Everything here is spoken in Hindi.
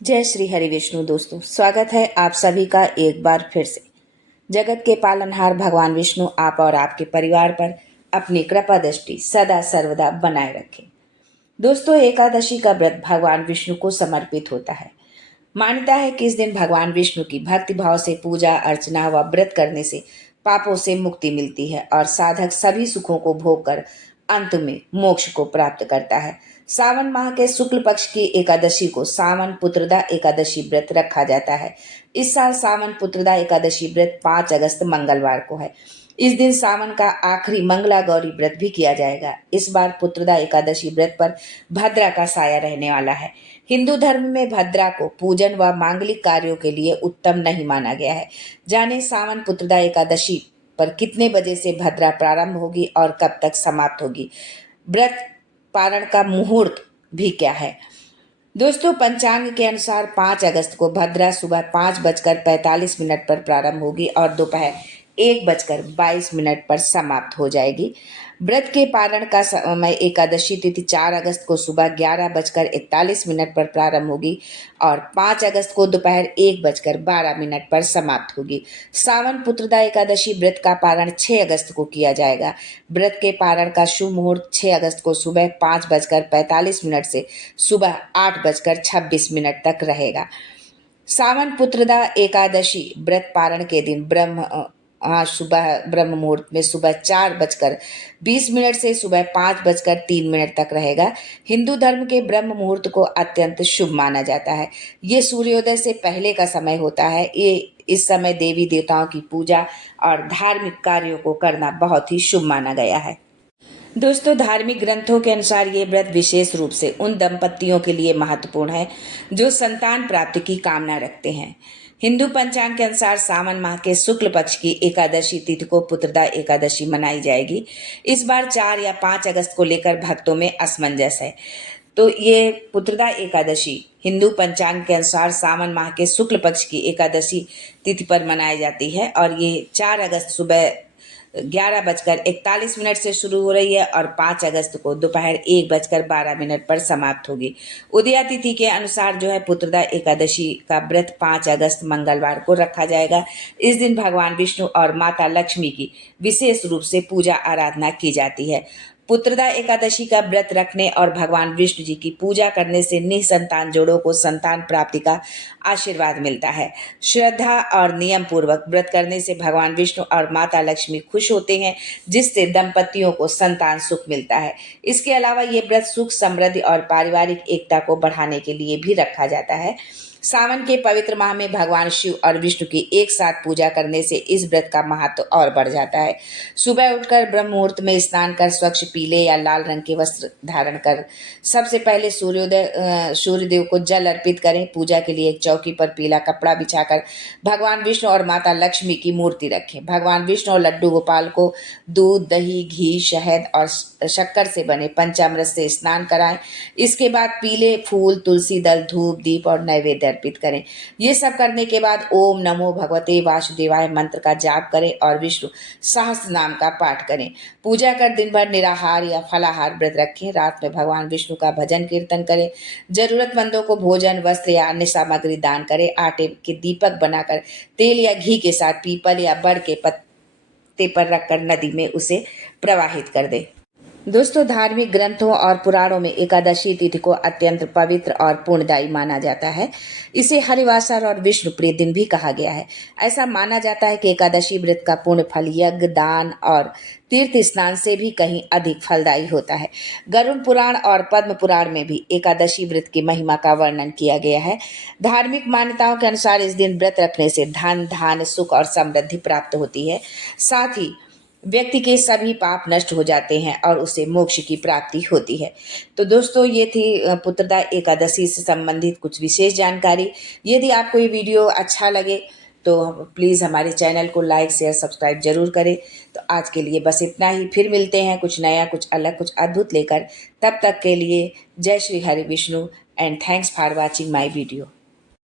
जय श्री हरि विष्णु। दोस्तों, स्वागत है आप सभी का एक बार फिर से। जगत के पालनहार भगवान विष्णु आप और आपके परिवार पर अपनी कृपा दृष्टि सदा सर्वदा बनाए रखें। दोस्तों, एकादशी का व्रत भगवान विष्णु को समर्पित होता है। मान्यता है कि इस दिन भगवान विष्णु की भक्ति भाव से पूजा अर्चना व व्रत करने से पापों से मुक्ति मिलती है और साधक सभी सुखों को भोग कर अंत में मोक्ष को प्राप्त करता है। सावन माह के शुक्ल पक्ष की एकादशी को सावन पुत्रदा एकादशी व्रत रखा जाता है। इस साल सावन पुत्रदा एकादशी व्रत 5 अगस्त मंगलवार को है। इस दिन सावन का आखिरी मंगला गौरी व्रत भी किया जाएगा। इस बार पुत्रदा एकादशी व्रत पर भद्रा का साया रहने वाला है। हिंदू धर्म में भद्रा को पूजन व मांगलिक कार्यों के लिए उत्तम नहीं माना गया है। जाने सावन पुत्रदा एकादशी पर कितने बजे से भद्रा प्रारंभ होगी और कब तक समाप्त होगी। व्रत पारण का मुहूर्त भी क्या है। दोस्तों, पंचांग के अनुसार 5 अगस्त को भद्रा सुबह 5:45 पर प्रारंभ होगी और दोपहर 1:22 पर समाप्त हो जाएगी। व्रत के पारण का समय एकादशी तिथि 4 अगस्त को सुबह 11:41 पर प्रारंभ होगी और 5 अगस्त को दोपहर 1:12 पर समाप्त होगी। सावन पुत्रदा एकादशी व्रत का पारण 6 अगस्त को किया जाएगा। व्रत के पारण का शुभ मुहूर्त 6 अगस्त को सुबह 5:45 से सुबह 8:26 तक रहेगा। सावन पुत्रदा एकादशी व्रत पारण के दिन सुबह ब्रह्म मुहूर्त में सुबह 4:20 से सुबह 5:03 तक रहेगा। हिंदू धर्म के ब्रह्म मुहूर्त को अत्यंत शुभ माना जाता है। ये सूर्योदय से पहले का समय होता है। ये इस समय देवी देवताओं की पूजा और धार्मिक कार्यों को करना बहुत ही शुभ माना गया है। दोस्तों, धार्मिक ग्रंथों के अनुसार ये व्रत विशेष रूप से उन दंपतियों के लिए महत्वपूर्ण है जो संतान प्राप्ति की कामना रखते हैं। हिंदू पंचांग के अनुसार सावन माह के शुक्ल पक्ष की एकादशी तिथि को पुत्रदा एकादशी मनाई जाएगी। इस बार 4 या 5 अगस्त को लेकर भक्तों में असमंजस है। तो ये पुत्रदा एकादशी हिंदू पंचांग के अनुसार सावन माह के शुक्ल पक्ष की एकादशी तिथि पर मनाई जाती है और ये 4 अगस्त सुबह 11:41 से शुरू हो रही है और 5 अगस्त को दोपहर 1:12 पर समाप्त होगी। उदया तिथि के अनुसार जो है पुत्रदा एकादशी का व्रत 5 अगस्त मंगलवार को रखा जाएगा। इस दिन भगवान विष्णु और माता लक्ष्मी की विशेष रूप से पूजा आराधना की जाती है। पुत्रदा एकादशी का व्रत रखने और भगवान विष्णु जी की पूजा करने से निसंतान जोड़ों को संतान प्राप्ति का आशीर्वाद मिलता है। श्रद्धा और नियम पूर्वक व्रत करने से भगवान विष्णु और माता लक्ष्मी खुश होते हैं, जिससे दंपतियों को संतान सुख मिलता है। इसके अलावा ये व्रत सुख समृद्धि और पारिवारिक एकता को बढ़ाने के लिए भी रखा जाता है। सावन के पवित्र माह में भगवान शिव और विष्णु की एक साथ पूजा करने से इस व्रत का महत्व और बढ़ जाता है। सुबह उठकर ब्रह्म मुहूर्त में स्नान कर स्वच्छ पीले या लाल रंग के वस्त्र धारण कर सबसे पहले सूर्यदेव को जल अर्पित करें। पूजा के लिए एक चौकी पर पीला कपड़ा बिछाकर भगवान विष्णु और माता लक्ष्मी की मूर्ति रखें। भगवान विष्णु और लड्डू गोपाल को दूध, दही, घी, शहद और शक्कर से बने पंचामृत से स्नान कराएं। इसके बाद पीले फूल, तुलसी दल, धूप, दीप और नैवेद्य अर्पित करें। ये सब करने के बाद ओम नमो भगवते वासुदेवाय मंत्र का जाप करें और विष्णु सहस्त्र नाम का पाठ करें। पूजा कर दिन भर निराहार या फलाहार व्रत रखें। रात में भगवान विष्णु का भजन कीर्तन करें। जरूरतमंदों को भोजन, वस्त्र या अन्य सामग्री दान करें। आटे के दीपक बनाकर तेल या घी के साथ पीपल या बड़ के पत्ते पर रखकर नदी में उसे प्रवाहित कर दे। दोस्तों, धार्मिक ग्रंथों और पुराणों में एकादशी तिथि को अत्यंत पवित्र और पुण्यदायी माना जाता है। इसे हरिवासर और विष्णु प्रिय दिन भी कहा गया है। ऐसा माना जाता है कि एकादशी व्रत का पुण्य फल यज्ञ, दान और तीर्थ स्नान से भी कहीं अधिक फलदायी होता है। गरुड़ पुराण और पद्म पुराण में भी एकादशी व्रत की महिमा का वर्णन किया गया है। धार्मिक मान्यताओं के अनुसार इस दिन व्रत रखने से धन, धान्य, सुख और समृद्धि प्राप्त होती है। साथ ही व्यक्ति के सभी पाप नष्ट हो जाते हैं और उसे मोक्ष की प्राप्ति होती है। तो दोस्तों, ये थी पुत्रदा एकादशी से संबंधित कुछ विशेष जानकारी। यदि आपको ये वीडियो अच्छा लगे तो प्लीज़ हमारे चैनल को लाइक, शेयर, सब्सक्राइब जरूर करें। तो आज के लिए बस इतना ही। फिर मिलते हैं कुछ नया, कुछ अलग, कुछ अद्भुत लेकर। तब तक के लिए जय Shri Hari Vishnu and thanks for watching my video.